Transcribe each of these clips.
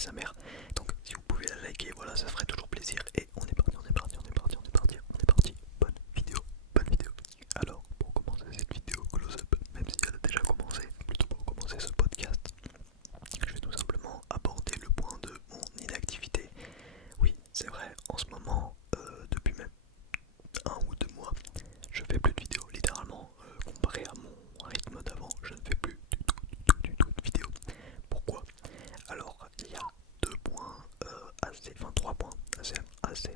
ASMR. Donc si vous pouvez la liker, voilà, ça ferait toujours plaisir. Et on est parti, on est parti, on est parti, on est parti, on est parti. Bonne vidéo, bonne vidéo. Alors, pour commencer cette vidéo close-up, même si elle a déjà commencé, plutôt pour commencer ce podcast, je vais tout simplement aborder le point de mon inactivité. Oui, c'est vrai, en ce moment, depuis même 1 ou 2 mois, je fais plus de vidéos, littéralement, comparé à mon rythme d'avant, je ne fais plus du tout de vidéos. Pourquoi? Alors, il y a 2 points enfin 3 points assez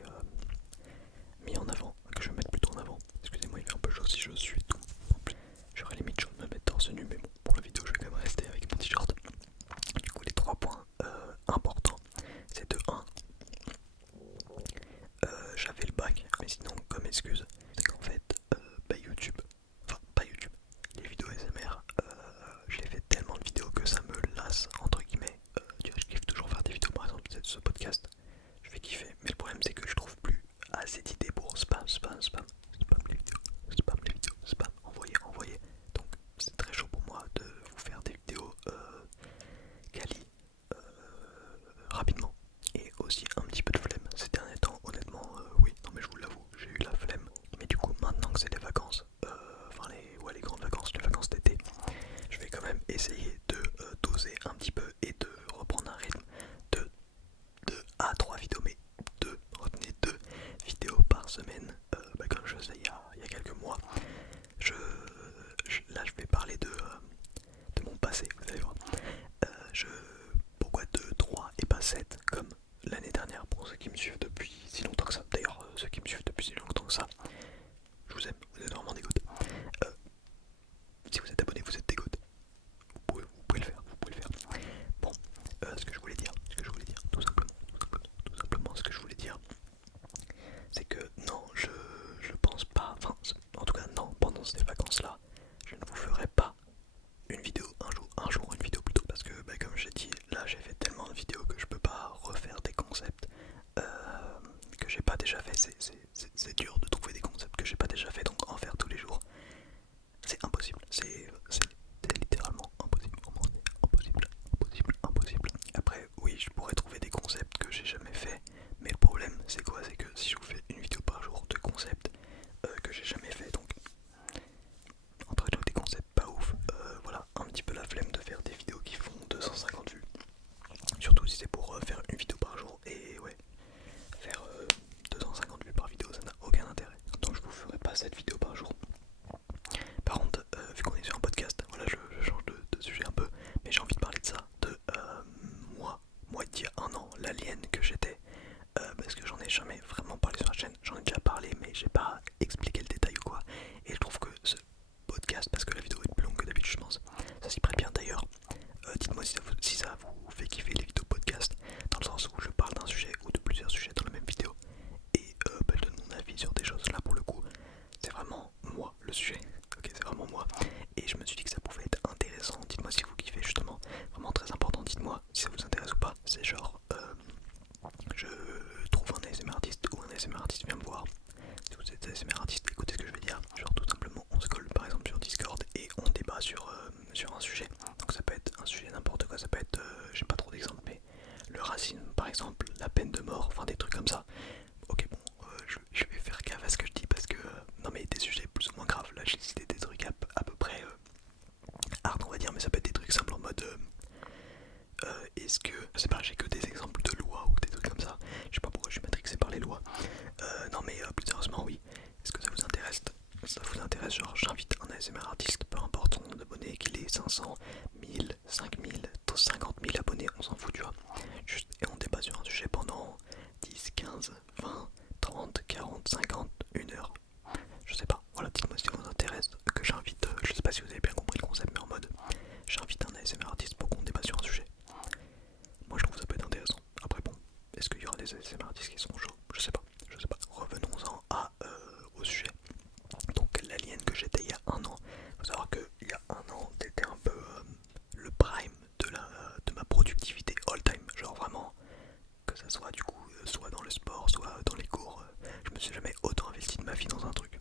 mis en avant, que je vais mettre plutôt en avant. Excusez-moi, il fait un peu chaud si je suis tout. J'aurais limite chaud de me mettre torse nu, mais bon, pour la vidéo, je vais quand même rester avec mon t-shirt. Du coup, les 3 points importants, c'est de 1, j'avais le bac, mais sinon, comme excuse, c'est qu'en fait, YouTube, enfin pas YouTube, les vidéos SMR, j'ai fait tellement de vidéos que ça me lasse, entre guillemets. Tu vois, je kiffe toujours faire des vidéos, par exemple, ce podcast, je vais kiffer, mais le problème c'est que je trouve plus assez d'idées pour spam les vidéos, spam, envoyer. Donc c'est très chaud pour moi de vous faire des vidéos quali rapidement. Et aussi un petit peu de flemme ces derniers temps, honnêtement, oui, non mais je vous l'avoue, j'ai eu la flemme. Mais du coup, maintenant que c'est les vacances, enfin les grandes vacances, les vacances d'été, je vais quand même essayer de doser un petit peu et de reprendre un rythme de 2 à 3 vidéos, mais retenez 2 vidéos par semaine, comme je faisais il y a quelques mois. Là je vais parler de mon passé, vous allez voir. Pourquoi 2, 3 et pas 7 comme l'année dernière pour ceux qui me suivent depuis si longtemps que ça. D'ailleurs, ceux qui me suivent depuis si longtemps que ça, je vous aime, vous êtes vraiment des gouttes. Si vous êtes abonné, vous êtes des gouttes. Vous pouvez le faire, vous pouvez le faire. Bon, ce que je voulais dire, tout simplement, ce que je voulais dire, c'est que non, je pense pas, enfin, en tout cas non, pendant ces vacances-là, je ne vous ferai pas une vidéo un jour une vidéo plutôt, parce que comme j'ai dit, là j'ai fait tellement de vidéos que je peux pas refaire des concepts que j'ai pas déjà fait. C'est dur de trouver des concepts que j'ai pas déjà fait, donc en faire tous les jours, c'est impossible, c'est littéralement impossible, impossible. Après oui, je pourrais trouver des concepts que j'ai jamais fait, mais le problème c'est quoi? C'est que si je vous fais une vidéo par jour de concepts que j'ai jamais fait, donc entre des concepts pas ouf, voilà, un petit peu la flemme de faire des vidéos qui font 250 vues. Surtout si c'est pour faire une vidéo par jour, et ouais, faire 250 vues par vidéo, ça n'a aucun intérêt. Donc je vous ferai pas cette vidéo par jour. Par contre, vu qu'on est sur un podcast, voilà, je change de sujet un peu, mais j'ai envie de parler de ça, de moi d'il y a 1 an, l'alien que j'étais, parce que j'en ai jamais vraiment parlé sur la chaîne. J'en ai déjà parlé, mais j'ai pas expliqué le détail ou quoi. Et je trouve que ce podcast, parce que la vidéo est plus longue que d'habitude, je pense, ça s'y prête bien d'ailleurs. Dites-moi si ça vous fait kiffer les vidéos podcast, dans le sens où je parle d'un sujet ou de plusieurs sujets dans la même vidéo, et je donne mon avis sur des choses. Là pour le coup, c'est vraiment moi le sujet, ok, c'est vraiment moi. Et je me suis dit que ça pouvait être intéressant. Dites-moi si vous kiffez, justement, vraiment très important, dites-moi si ça vous intéresse ou pas. C'est genre, je trouve un ASMR artiste ou un ASMR artiste vient me voir. Si vous êtes ASMR artiste, écoutez ce que je vais dire. Genre tout simplement, on se colle par exemple sur Discord et on débat sur un sujet. Donc ça peut être un sujet n'importe quoi, ça peut être, j'ai pas trop d'exemples, mais le racisme par exemple, la peine de mort, enfin des trucs comme ça. Ok, bon, je vais faire gaffe à ce que je dis parce que, non mais des sujets plus ou moins graves. Là j'ai cité des trucs à peu près hard on va dire, mais ça peut être des trucs simples en mode est-ce que, c'est pas, j'ai que des exemples de lois ou des trucs comme ça. Je sais pas pourquoi je suis matrixé par les lois. Non mais plus sérieusement, oui. Est-ce que ça vous intéresse? Ça vous intéresse, genre j'invite un ASMR artiste, peu importe son nombre d'abonnés, qu'il ait 500, 1000, 5000, 50 000 abonnés, on s'en fout, tu vois. Juste, et on débat sur un sujet pendant 10, 15, 20, 30, 40, 50, 1 heure. Je sais pas, voilà, dites-moi si ça vous intéresse, que j'invite, je sais pas si vous avez bien compris le concept, mais en mode, j'invite un ASMR artiste pour qu'on débat sur un sujet. Moi je trouve que ça peut être intéressant. Après bon, est-ce qu'il y aura des ASMR artistes qui sont chauds? Je sais pas. Revenons-en au sujet. Donc l'alien que j'étais il y a 1 an. Faut savoir qu'il y a 1 an, c'était un peu le prime de ma productivité all time. Genre vraiment, que ça soit du coup, soit dans le sport, soit dans les cours. Je me suis jamais autant investi de ma vie dans un truc.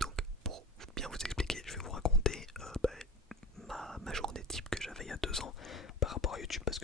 Donc pour bien vous expliquer, je vais vous raconter ma journée type que j'avais il y a 2 ans par rapport à YouTube, parce que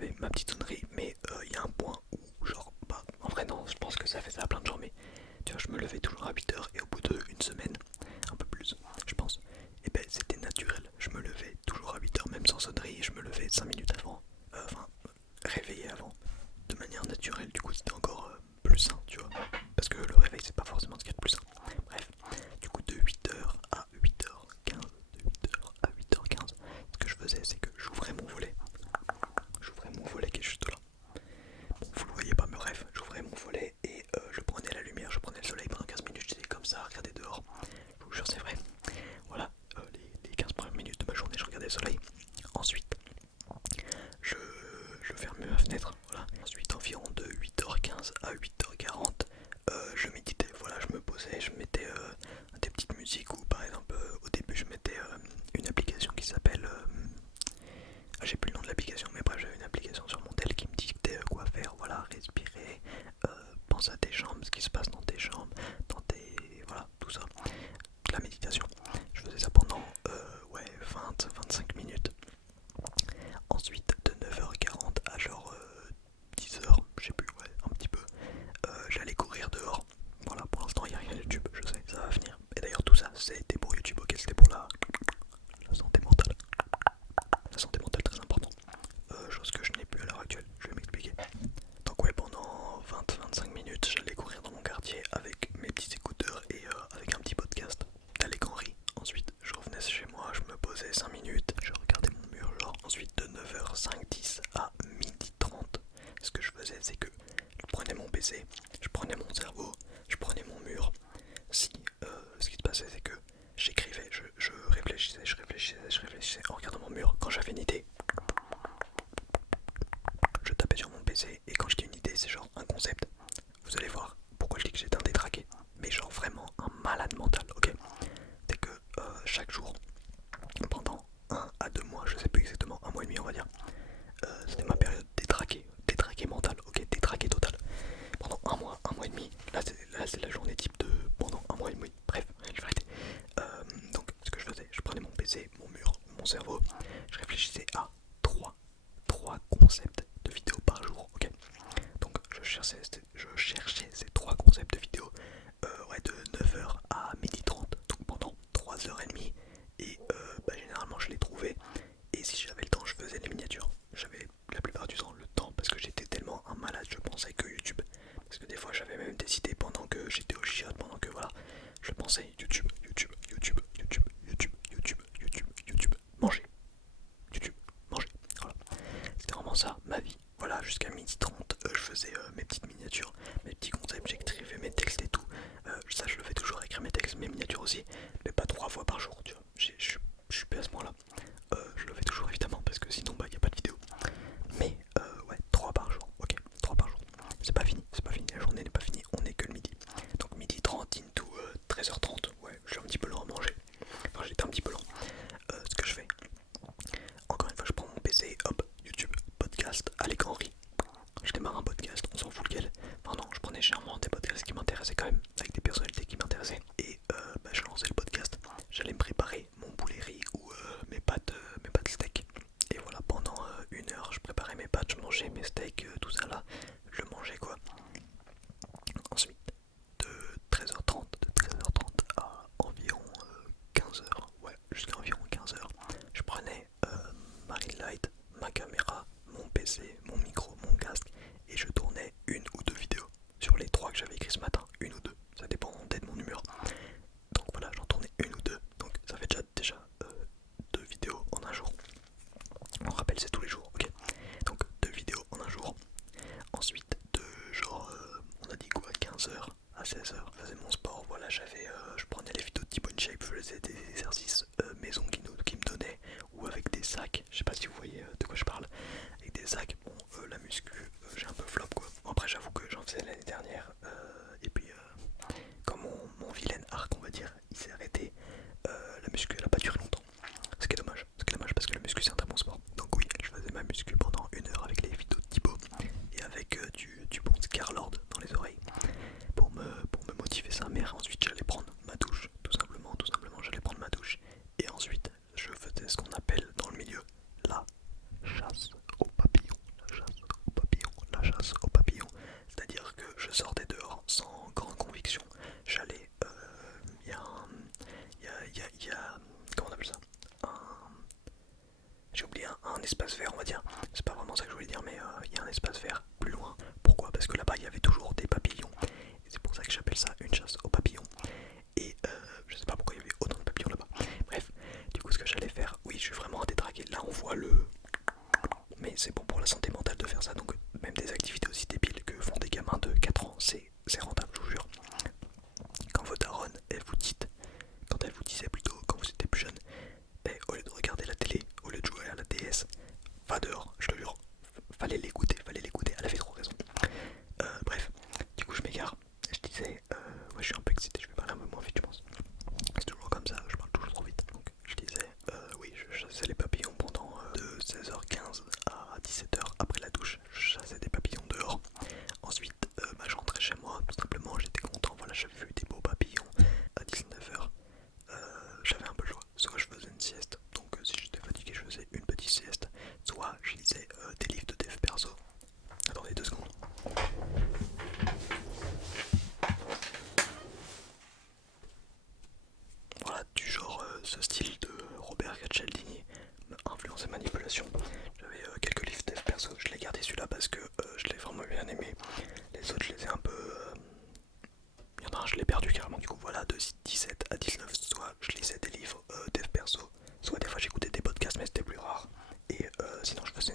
j'avais ma petite sonnerie, mais il y a un point où genre, bah en vrai non, je pense que ça fait ça à plein de gens, mais tu vois, je me levais toujours à 8h et au bout d'une semaine, un peu plus, je pense, et ben c'était naturel, je me levais toujours à 8h même sans sonnerie, et je me levais 5 minutes avant, enfin réveillé avant, de manière naturelle, du coup c'était encore plus sain, tu vois, parce que le réveil c'est pas forcément ce qu'il y a de plus sain. Bref, du coup de 8h à 8h15, de 8h à 8h15, ce que je faisais c'est que j'ouvrais mon volet qui est juste là. Bon, vous le voyez pas, mais bref, j'ouvrais mon volet et je prenais la lumière, je prenais le soleil pendant 15 minutes, j'étais comme ça, regardez dehors, je vous jure c'est vrai. Voilà, les 15 premières minutes de ma journée, je regardais le soleil. Ensuite, je, je fermais ma fenêtre, voilà. Ensuite, environ de 8h15 à 8h40, je méditais, voilà, je me posais, je mettais des petites musiques ou par exemple, au début, je mettais une application qui s'appelle... j'ai plus le nom de l'application, mais bref, j'avais une application sur mon tel qui me dictait quoi faire, voilà, respirer, pense à tes jambes, ce qui se passe dans tes jambes, dans tes... voilà, tout ça. La méditation. Je faisais ça pendant ouais, 20-25 minutes. Ensuite, de 9h40 à genre 10h, je sais plus, ouais, un petit peu, j'allais courir dehors. Voilà, pour l'instant, il n'y a rien YouTube, je sais, ça va venir. Et d'ailleurs, tout ça, c'était pour YouTube, ok, c'était pour la santé mentale. La santé mentale, très important. Chose que je n'ai plus à l'heure actuelle, je vais m'expliquer. Donc ouais, pendant 20-25 minutes, j'allais courir dans mon quartier avec mes petits écouteurs et avec un petit podcast d'Alec Henry. Ensuite, je revenais chez moi, je me posais 5 minutes, je regardais mon mur, genre ensuite de 9h05-10 à 12h30. Ce que je faisais, c'est que je prenais mon PC, je prenais mon cerveau, je prenais mon mur. Si ce qui se passait, c'est que j'écrivais, je réfléchissais en regardant mon mur. Quand j'avais une idée, je tapais sur mon PC, et quand je dis une idée, c'est genre un concept. Vous allez voir pourquoi je dis que j'étais un détraqué, mais genre vraiment un malade mental, ok. C'est que chaque jour, pendant 1 à 2 mois, je sais plus exactement, 1 mois et demi on va dire, c'était ma période détraqué mental, ok, détraqué total. Pendant 1 mois et demi, là c'est la journée type de pendant 1 mois et demi, bref, je vais arrêter. Donc ce que je faisais, je prenais mon PC, mon mur, mon cerveau, je réfléchissais à trois concepts de vidéos par jour, ok. Donc je cherchais ces 3 concepts de vidéos ouais, de 9h à 12h30, donc pendant 3h30, et bah, généralement je les trouvais, et si j'avais le temps je faisais les miniatures. J'avais la plupart du temps le temps parce que j'étais tellement un malade, je pensais que YouTube, parce que des fois j'avais même décidé pendant que j'étais au chiottes, pendant que voilà, je pensais YouTube, manger, YouTube, manger, voilà. C'était vraiment ça ma vie. Voilà, jusqu'à 12h30, je faisais mes petites miniatures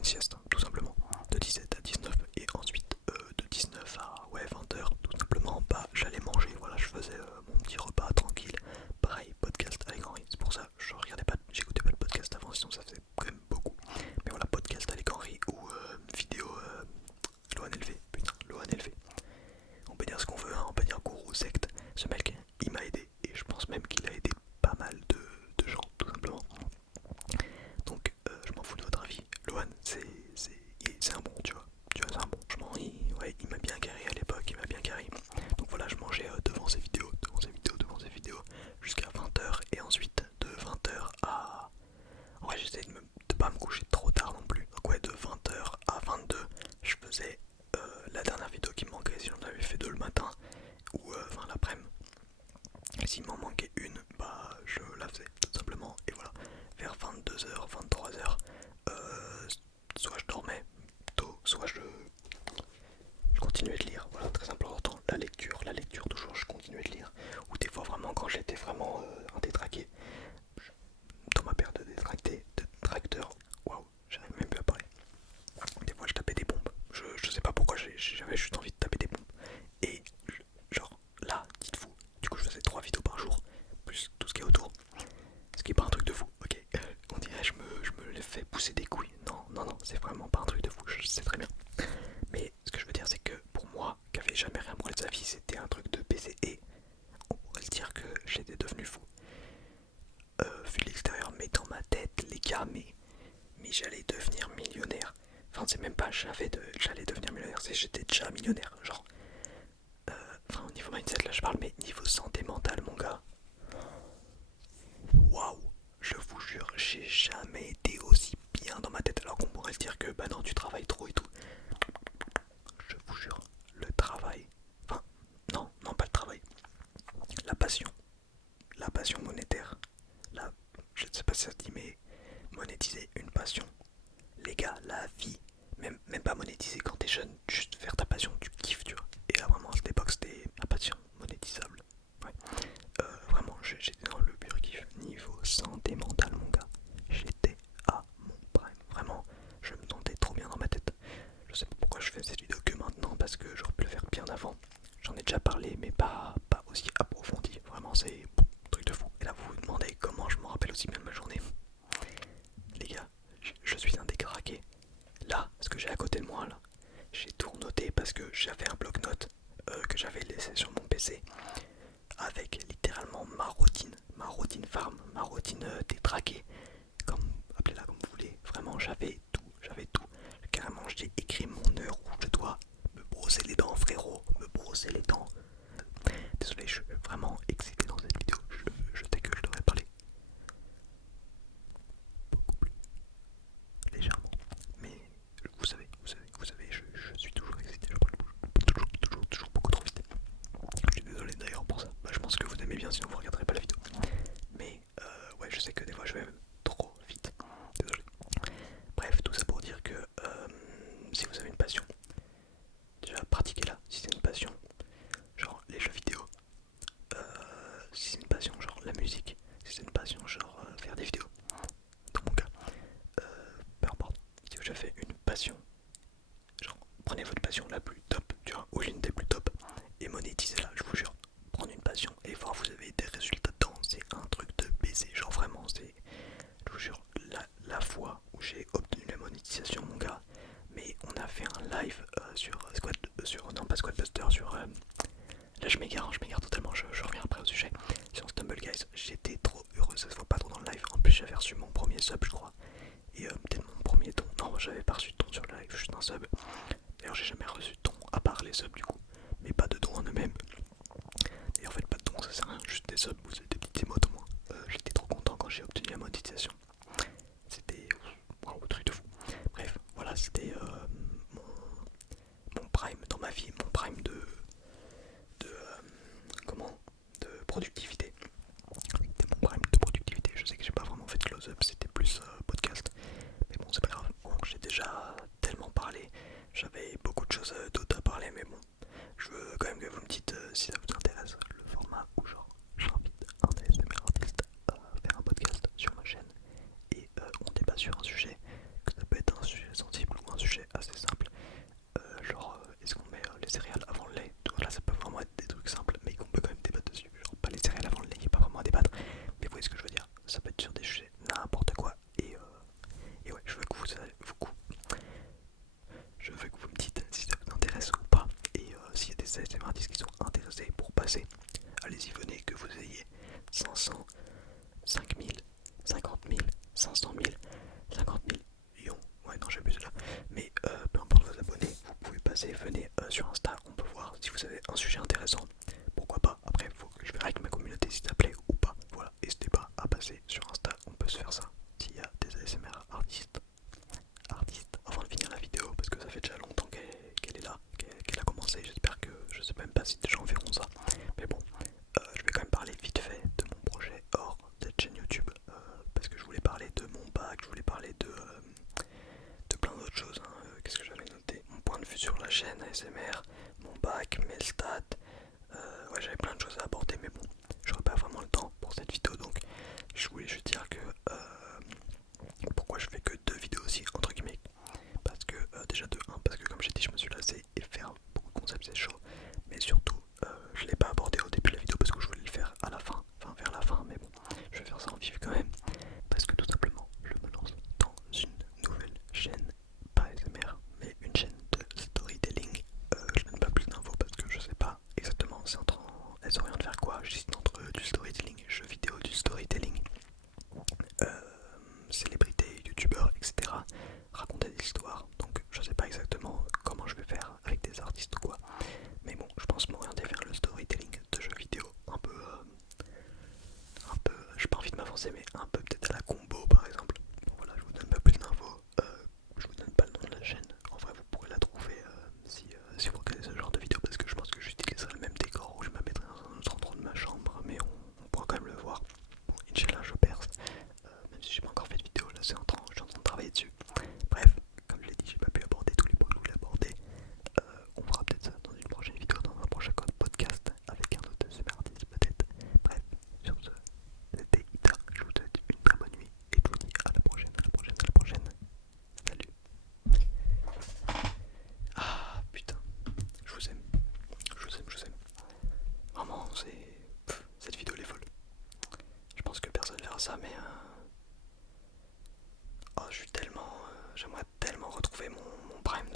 sieste, hein, tout simplement, de 17 à 19, et ensuite de 19 à 20h, tout simplement, bah j'allais manger, voilà, je faisais mon petit repas tranquille. Pareil, podcast avec Henri, c'est pour ça je regardais pas, j'écoutais pas de podcast avant, sinon ça faisait quand même beaucoup. Mais voilà, podcast avec Henri ou vidéo Lohan élevé, putain, Lohan élevé. On peut dire ce qu'on veut, hein, on peut dire gourou, secte. Ce mec, il m'a aidé, et je pense même qu'il a aidé pas mal de gens, tout simplement. Donc, je m'en fous de votre avis. Lohan, c'est un bon, tu vois, c'est un bon. Il m'a bien carré à l'époque, il m'a bien carré. Donc voilà, je mangeais devant ses vidéos, jusqu'à 20h, et ensuite de 20h à... En vrai, j'essayais de pas me coucher trop tard non plus. Donc ouais, de 20h à 22, je faisais la dernière vidéo qui me manquait, si j'en avais fait deux le matin, ou l'après-midi. Et s'il m'en manquait une, bah je la faisais tout simplement. Et voilà, vers 22h, 23h, soit je dormais tôt, soit je continuais de lire. Voilà, très important, la lecture toujours, je continuais de lire. Ou des fois vraiment quand j'étais vraiment un détraqué, dans ma paire de détracteurs, waouh, j'arrive même plus à parler. Des fois je tapais des bombes, je sais pas pourquoi j'avais juste envie de taper des bombes. Et genre là, dites-vous, du coup je faisais 3 vidéos par jour, plus tout ce qui est autour. Ce qui est pas un truc de fou, ok. On dirait je me les fais pousser des couilles. Non, c'est vraiment pas un truc de fou, je sais très bien. Mais ce que je veux dire c'est que pour moi, qui avait jamais rien brûlé de sa vie, c'était un truc de baiser. Et on pourrait se dire que j'étais devenu fou. Vu de l'extérieur, mais dans ma tête, les gars, mais j'allais devenir millionnaire. Enfin, c'est même pas j'allais devenir millionnaire, c'est j'étais déjà millionnaire. Genre, au niveau mindset, là je parle, mais niveau santé mentale, mon gars. Waouh, je vous jure, j'ai jamais été aussi bien dans ma tête. Alors qu'on pourrait se dire que bah non, tu travailles trop et tout. Je vous jure, le travail. Enfin, non, pas le travail. La passion monétaire. Je ne sais pas si ça se dit, mais monétiser une passion. Les gars, la vie, même pas monétiser quand t'es jeune, juste faire ta passion, tu kiffes, tu vois. Et là, vraiment, à cette époque, c'était ma passion monétisable. Ouais. Vraiment, j'étais dans le pur kiff. Niveau santé mentale, mon gars, j'étais à mon prime. Vraiment, je me sentais trop bien dans ma tête. Je sais pas pourquoi je fais cette vidéo que maintenant, parce que j'aurais pu le faire bien avant. J'en ai déjà parlé, mais pas aussi approfondi. Vraiment, c'est un truc de fou. Et là, vous vous demandez comment je me rappelle aussi bien de ma journée. Les gars, je suis un décraqué. Là, ce que j'ai à côté de moi, là, j'ai tout noté parce que j'avais un bloc-notes que j'avais laissé sur mon PC avec littéralement ma routine farm, ma routine détraquée, comme appelez-la comme vous voulez. Vraiment, j'avais tout. Carrément, j'ai écrit mon heure où je dois me brosser les dents, frérot, me brosser les dents. Désolé, je suis vraiment excité dans cette vidéo. Je sais que je devrais parler beaucoup plus légèrement, mais vous savez, je suis toujours excité, je parle toujours beaucoup trop vite. Je suis désolé d'ailleurs pour ça. Bah, je pense que vous aimez bien, sinon vous regarderez pas la vidéo. Mais ouais, je sais que des fois je vais trop vite. Désolé. Bref, tout ça pour dire que si vous avez une passion, déjà pratiquez-la. Si c'est une passion, genre les jeux vidéo, si c'est une passion, genre la musique, si c'est une passion, genre faire des vidéos, dans mon cas, peu importe. Si vous avez une passion, genre prenez votre passion la plus top, tu vois, ou l'une des plus top, et monétisez-la, je vous jure. Prendre une passion et voir vous avez des résultats dedans, c'est un truc de baiser, genre vraiment, c'est, je vous jure, la fois où j'ai obtenu la monétisation, mon gars. Mais on a fait un live non pas Squadbuster, là je m'égare totalement, je reviens après au sujet. Sur Stumble Guys, j'étais trop heureux, ça se voit pas trop dans le live. En plus j'avais reçu mon premier sub je crois. Et peut-être mon premier don. Non, j'avais pas reçu de don sur le live, juste un sub. D'ailleurs j'ai jamais reçu de don, à part les subs du coup. Mais pas de don en eux-mêmes. Et en fait pas de don, ça sert à rien, juste des subs, vous avez des petites émotes au moins. J'étais trop content quand j'ai obtenu la monétisation. C'était un truc de fou. Bref, voilà, c'était mon prime dans ma vie, mon prime de productivité. C'était mon prime de productivité. Je sais que j'ai pas vraiment fait de close-up, c'était plus podcast. Mais bon, c'est pas grave. Bon, j'ai déjà tellement parlé. J'avais beaucoup de choses d'autres à parler, mais bon. Je veux quand même que vous me dites si ça vous intéresse le format ou genre j'invite chaîne ASMR, mon bac, mes stats. Ouais, j'avais plein de choses à aborder, mais bon, j'aurais pas vraiment le temps pour cette vidéo, donc je voulais juste dire que pourquoi je fais que 2 vidéos aussi, entre guillemets. Parce que déjà de 1, parce que comme j'ai dit, je me suis lassé et faire beaucoup de concepts c'est chaud, mais surtout je l'ai pas abordé au début de la vidéo parce que je voulais le faire à la fin, enfin vers la fin, mais bon, je vais faire ça en vif quand même, parce que tout simplement je me lance dans une nouvelle chaîne, pas ASMR, mais une chaîne de storytelling. Je donne pas plus d'infos parce que je sais pas exactement elles s'orientent vers quoi, juste entre du storytelling, jeux vidéo, du storytelling, célébrités, youtubeurs, etc. Raconter des histoires, donc je sais pas exactement comment je vais faire avec des artistes ou quoi, mais bon, je pense m'orienter vers le storytelling de jeux vidéo, un peu, j'ai pas envie de m'avancer, mais un peu peut-être à la combo par exemple. Bon, voilà, je vous donne pas plus d'infos, je vous donne pas le nom de la chaîne, en vrai vous pourrez la trouver si vous regardez ce genre de vidéo, parce que je pense que j'utiliserai le même décor où je me mettrai dans un autre endroit de ma chambre, mais on pourra quand même le voir. Bon, Inch'Allah je perce, même si j'ai pas encore fait de vidéo, là je suis en train de travailler dessus. Bref, comme je l'ai dit, j'ai pas pu aborder tous les points que je voulais aborder. On fera peut-être ça dans une prochaine vidéo, dans un prochain podcast, avec un autre super artiste peut-être. Bref, sur ce, c'était Ita, je vous souhaite une très bonne nuit et je vous dis à la prochaine, à la prochaine, à la prochaine. Salut. Ah putain, je vous aime, je vous aime, je vous aime. Vraiment, cette vidéo elle est folle. Je pense que personne verra ça, mais oh, je suis tellement, j'aimerais tellement retrouver mon prime